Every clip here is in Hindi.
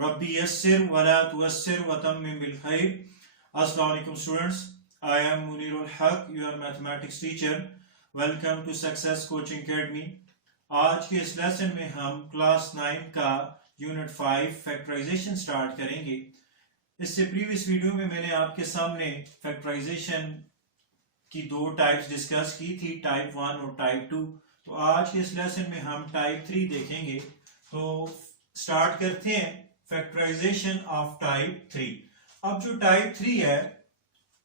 रब्बी यस्सिर वला तुअस्सिर वतम्मिम बिल खैर। अस्सलाम वालेकुम students, I am Munirul Haq, your mathematics teacher. Welcome to success coaching academy. आज के इस लेसन में हम क्लास 9 का यूनिट 5 फैक्टराइजेशन स्टार्ट करेंगे। इससे प्रीवियस वीडियो में मैंने आपके सामने फैक्टराइजेशन की दो टाइप्स डिस्कस की थी, टाइप 1 और टाइप 2। तो आज के इस लेसन में हम टाइप 3 देखेंगे। तो स्टार्ट करते हैं फैक्टराइजेशन ऑफ टाइप 3। अब जो टाइप 3 है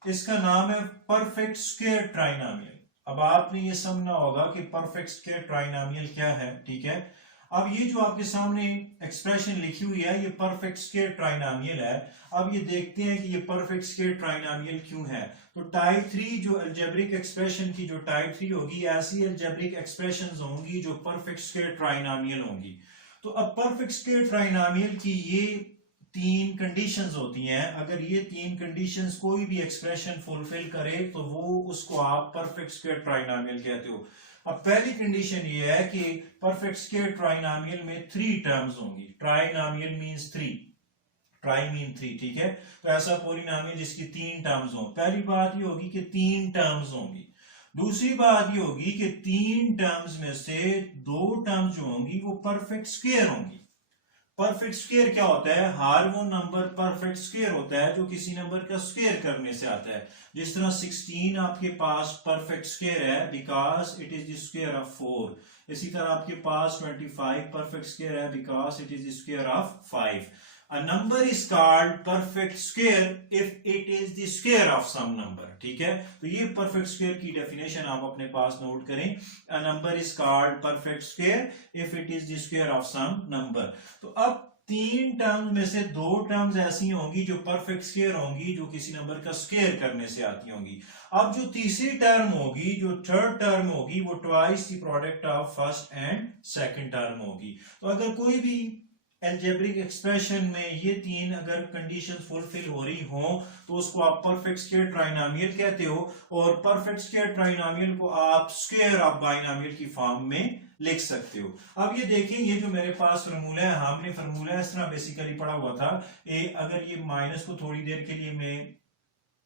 इसका नाम है परफेक्ट स्क्वायर ट्राइनोमियल। अब आपने ये समझना होगा कि परफेक्ट स्क्वायर ट्राइनोमियल क्या है, ठीक है। अब ये जो आपके सामने एक्सप्रेशन लिखी हुई है ये परफेक्ट स्क्वायर ट्राइनोमियल है। अब ये देखते हैं कि ये परफेक्ट स्क्वायर ट्राइनोमियल क्यों है। तो टाइप 3 जो अलजेब्रिक एक्सप्रेशन की जो टाइप 3 होगी, ऐसी अलजेब्रिक एक्सप्रेशंस होंगी जो परफेक्ट स्क्वायर ट्राइनोमियल होंगी। तो अब परफेक्ट स्क्वायर ट्राइनोमियल की ये तीन कंडीशंस होती हैं। अगर ये तीन कंडीशंस कोई भी एक्सप्रेशन फुलफिल करे तो वो उसको आप परफेक्ट स्क्वायर ट्राइनोमियल कहते हो। अब पहली कंडीशन ये है कि परफेक्ट स्क्वायर ट्राइनोमियल में 3 टर्म्स होंगी। ट्राइनोमियल मींस 3, ट्राई मीन 3, ठीक है। तो ऐसा पॉलिनोमियल जिसकी 3 टर्म्स हो। पहली बात ये होगी कि 3 टर्म्स होंगी। दूसरी बात ये होगी कि 3 टर्म्स में से 2 टर्म्स जो होंगी वो परफेक्ट स्क्वायर होंगी। परफेक्ट स्क्वायर क्या होता है? हर वो नंबर परफेक्ट स्क्वायर होता है जो किसी नंबर का स्क्वायर करने से आता है। जिस तरह 16 आपके पास परफेक्ट स्क्वायर है because it is the square of 4। इसी तरह आपके पास 25 परफेक्ट स्क्वायर है because it is the square of 5। A number is called perfect square if it is the square of some number, ठीक है। तो ये perfect square की डेफिनेशन आप अपने पास नोट करें। A number is called perfect square if it is the square of some number। तो अब 3 टर्म में से 2 टर्म्स ऐसी होंगी जो परफेक्ट स्क्वायर होंगी, जो किसी नंबर का स्क्वायर करने से आती होंगी। अब जो तीसरी टर्म होगी, जो थर्ड टर्म होगी, वो twice the product of first and second term होगी। तो अगर कोई भी एल्जेब्रिक एक्सप्रेशन में ये 3 अगर कंडीशन फुलफिल हो रही हो तो उसको आप परफेक्ट स्क्वायर ट्राइनोमियल कहते हो। और परफेक्ट स्क्वायर ट्राइनोमियल को आप स्क्वायर ऑफ बाइनोमियल की फॉर्म में लिख सकते हो। अब ये देखिए, ये जो मेरे पास फार्मूला है, हमने फार्मूला इस तरह बेसिकली पढ़ा हुआ था। अगर ये माइनस को थोड़ी देर के लिए मैं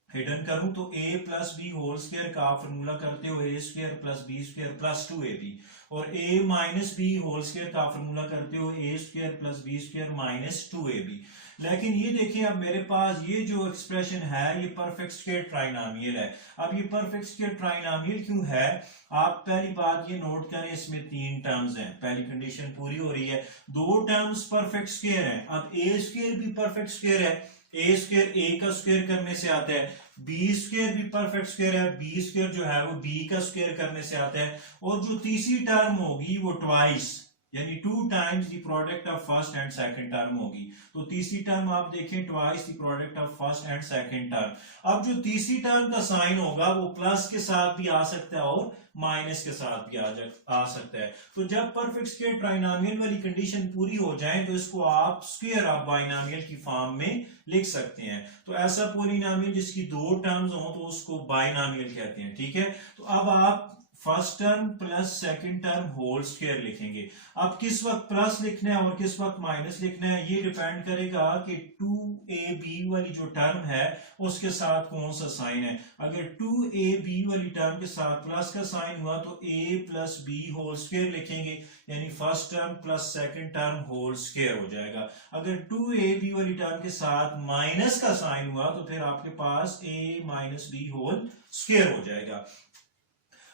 हिडन करूं तो a plus B whole square का फॉर्मूला करते हो a square plus B square plus 2ab, और a minus B whole square का फॉर्मूला करते हो a square plus B square minus 2ab। लेकिन ये देखिए, अब मेरे पास ये जो एक्सप्रेशन है ये परफेक्ट स्क्वायर ट्राइनोमियल है। अब ये परफेक्ट स्क्वायर ट्राइनोमियल क्यों है? आप पहली बात ये नोट करें, इसमें 3 टर्म्स हैं। पहली कंडीशन पूरी हो रही है, 2 टर्म्स परफेक्ट स्क्वायर हैं। अब a स्क्वायर भी परफेक्ट स्क्वायर है, ए स्क्वायर ए का स्क्वायर करने से आता है, बी स्क्वायर भी परफेक्ट स्क्वायर है, बी स्क्वायर जो है वो बी का स्क्वायर करने से आता है। और जो तीसरी टर्म होगी वो ट्वाइस यानी 2 times the product of first and second term होगी। तो तीसरी टर्म आप देखें, twice the product of first and second term. अब जो तीसरी टर्म का साइन होगा वो प्लस के साथ भी आ सकता है और माइनस के साथ भी आ सकता है। तो जब परफेक्ट स्क्वायर ट्राइनोमियल वाली कंडीशन पूरी हो जाए तो इसको आप स्क्वायर ऑफ बाइनोमियल की फॉर्म में लिख सकते हैं। तो ऐसा पॉलिनोमियल जिसकी 2 टर्म्स हो तो उसको बाइनोमियल कहते हैं, ठीक है। तो अब आप first term plus second term whole square लिखेंगे। अब किस वक्त प्लस लिखना है और किस वक्त माइनस लिखना है ये डिपेंड करेगा कि 2ab वाली जो टर्म है उसके साथ कौन सा साइन है। अगर 2ab वाली टर्म के साथ प्लस का साइन हुआ तो a plus B whole square लिखेंगे, यानी first term plus second term whole square हो जाएगा। अगर 2ab वाली टर्म के साथ माइनस का साइन हुआ तो फिर आपके पास a minus B whole square हो जाएगा।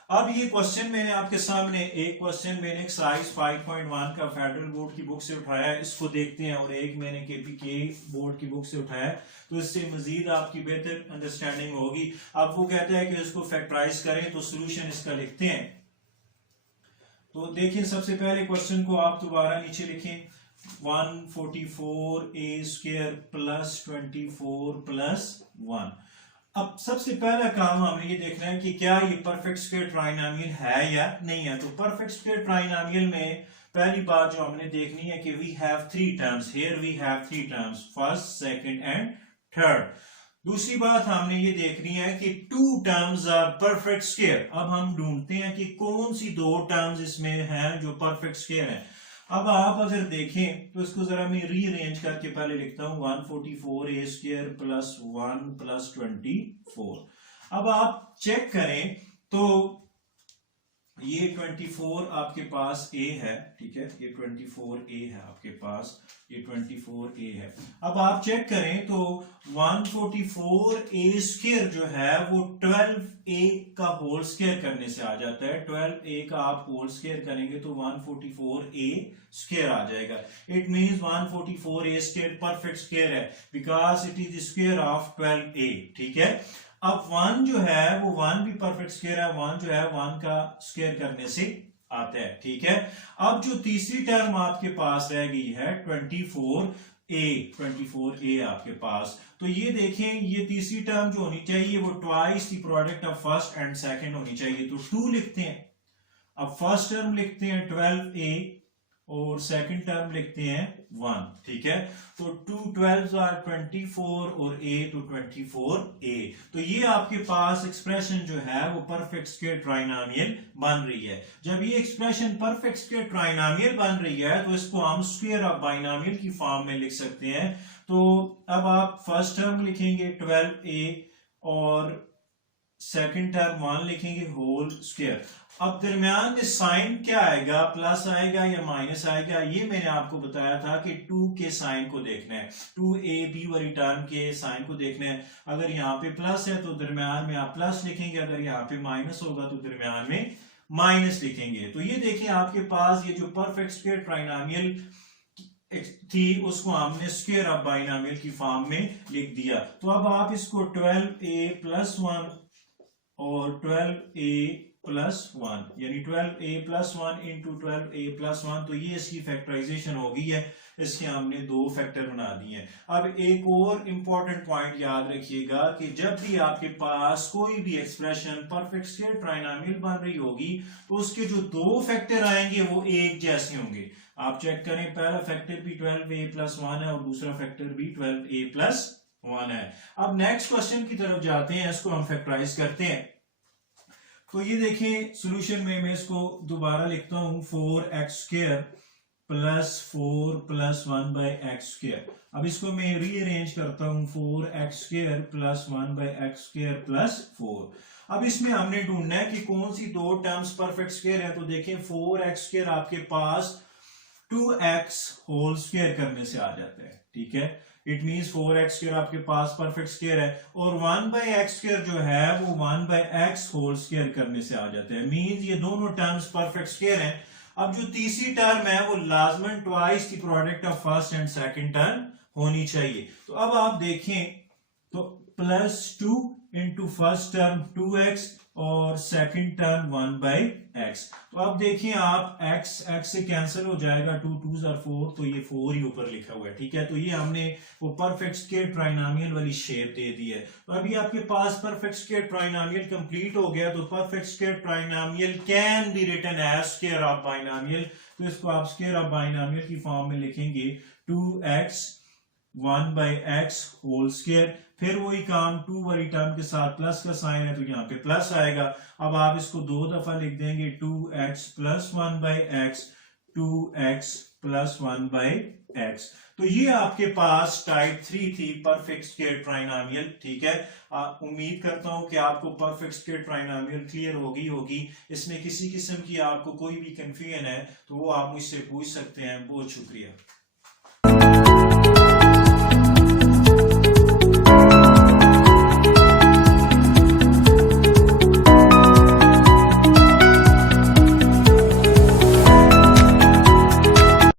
अब ये क्वेश्चन मैंने आपके सामने एक क्वेश्चन मैंने एक्सरसाइज 5.1 का फेडरल बोर्ड की बुक से उठाया है, इसको देखते हैं, और एक मैंने केपीके बोर्ड की बुक से उठाया है, तो इससे मजीद आपकी बेहतर अंडरस्टैंडिंग होगी। अब वो कहता है कि इसको फैक्टराइज करें, तो सोल्यूशन इसका लिखते हैं। तो देखिए, सबसे पहले क्वेश्चन को आप दोबारा नीचे लिखें, 144a स्क्वायर प्लस 24 प्लस 1। अब सबसे पहला काम हमें ये देखना है कि क्या ये परफेक्ट स्क्वायर ट्राइनोमियल है या नहीं है। तो परफेक्ट स्क्वायर ट्राइनोमियल में पहली बात जो हमने देखनी है कि we have 3 terms, here we have 3 terms, first second and third. दूसरी बात हमने ये देखनी है कि 2 टर्म्स आर परफेक्ट स्क्वायर। अब हम ढूंढते हैं कि कौन सी 2 टर्म्स इसमें हैं जो परफेक्ट स्क्वायर हैं। अब आप अगर देखें तो इसको जरा मैं रीअरेंज करके पहले लिखता हूं 144a² प्लस 1 प्लस 24। अब आप चेक करें तो ये 24 आपके पास a है, ठीक है, ये 24a है आपके पास, ये 24a है। अब आप चेक करें तो 144a² जो है वो 12a का होल स्क्वायर करने से आ जाता है। 12a का आप होल स्क्वायर करेंगे तो 144a² आ जाएगा। It means 144a² perfect square है because it is square of 12a, ठीक है। अब 1 जो है वो 1 भी परफेक्ट स्क्वायर है, 1 जो है 1 का स्क्वायर करने से आता है, ठीक है। अब जो तीसरी टर्म आपके पास रह गई है 24a आपके पास, तो ये देखें ये तीसरी टर्म जो होनी चाहिए वो twice the product of first and second होनी चाहिए, तो 2 लिखते हैं। अब फर्स्ट टर्म लिखते हैं 12a और सेकंड टर्म लिखते हैं 1, ठीक है। तो 2 12s are 24 और a तो 24a। तो ये आपके पास एक्सप्रेशन जो है वो परफेक्ट स्क्वायर ट्राइनोमियल बन रही है। जब ये एक्सप्रेशन परफेक्ट स्क्वायर ट्राइनोमियल बन रही है तो इसको हम स्क्वायर ऑफ बाइनोमियल की फॉर्म में लिख सकते हैं। तो अब आप फर्स्ट टर्म लिखेंगे 12a और सेकंड टर्म 1 लिखेंगे होल स्क्वायर। अब दरमियान में साइन क्या आएगा, प्लस आएगा या माइनस आएगा, ये मैंने आपको बताया था कि 2 के साइन को देखना है, 2ab वाली टर्म के साइन को देखना है। अगर यहाँ पे प्लस है तो दरमियान में आप प्लस लिखेंगे, अगर यहाँ पे माइनस होगा तो दरमियान में माइनस लिखेंगे। तो ये देखिए आपके पास ये जो परफेक्ट स्क्वायर ट्राइनोमियल थी उसको हमने स्क्वायर ऑफ बाइनोमियल की फॉर्म में लिख दिया। तो अब आप इसको 12a प्लस 1 और 12a प्लस 1 यानी 12a plus 1 into 12a plus 1, तो ये इसकी फैक्टराइजेशन हो गई है। इसके हमने 2 फैक्टर बना दिए हैं। अब एक और इंपॉर्टेंट पॉइंट याद रखिएगा कि जब भी आपके पास कोई भी एक्सप्रेशन परफेक्ट स्क्वायर ट्राइनोमियल बन रही होगी तो उसके जो 2 फैक्टर आएंगे वो एक जैसे होंगे। आप चेक करें, पहला फैक्टर भी 12a प्लस 1 है और दूसरा फैक्टर भी 12a प्लस 1 है। अब नेक्स्ट क्वेश्चन की तरफ जाते हैं, इसको हम फैक्टराइज करते हैं। तो ये देखें सॉल्यूशन में मैं इसको दोबारा लिखता हूं 4x² plus 4 plus 1 by x²। अब इसको मैं रीअरेंज करता हूं 4x² plus 1 by x² plus 4। अब इसमें हमने ढूंढना है कि कौन सी 2 टर्म्स परफेक्ट स्क्वायर है। तो देखें 4x² आपके पास 2x होल स्क्वायर करने से आ जाता है, ठीक है। इट मींस 4x² आपके पास परफेक्ट स्क्वायर है और 1 बाई x² जो है वो 1 बाई x होल स्क्वायर करने से आ जाता है। मींस ये दोनों टर्म्स परफेक्ट स्क्वायर हैं। अब जो तीसरी टर्म है वो लाजमन twice the product of first and second term होनी चाहिए। तो अब आप देखें तो plus 2 into first term 2x और सेकंड टर्म 1 बाई x। तो अब देखिए आप x से कैंसिल हो जाएगा, 2 2s are 4, तो ये 4 ही ऊपर लिखा हुआ है, ठीक है। तो ये हमने वो परफेक्ट स्क्वायर ट्राइनोमियल वाली शेप दे दी है। तो अभी आपके पास परफेक्ट स्क्वायर ट्राइनोमियल कंप्लीट हो गया। तो perfect square trinomial can be written as square of binomial. तो इसको आप स्क्वायर ऑफ बाइनोमियल की फॉर्म में लिखेंगे 2x 1 by x whole square. फिर वही काम 2 वाली टर्म के साथ प्लस का साइन है तो यहाँ पे प्लस आएगा। अब आप इसको 2 दफा लिख देंगे 2x plus 1 by x 2x plus 1 by x। तो ये आपके पास टाइप 3 थी परफेक्ट स्क्वायर ट्राइनोमियल, ठीक है। उम्मीद करता हूं कि आपको परफेक्ट स्क्वायर ट्राइनोमियल क्लियर होगी। इसमें किसी किस्म की आपको कोई भी कंफ्यूजन है तो वो आप मुझसे पूछ सकते हैं। बहुत शुक्रिया।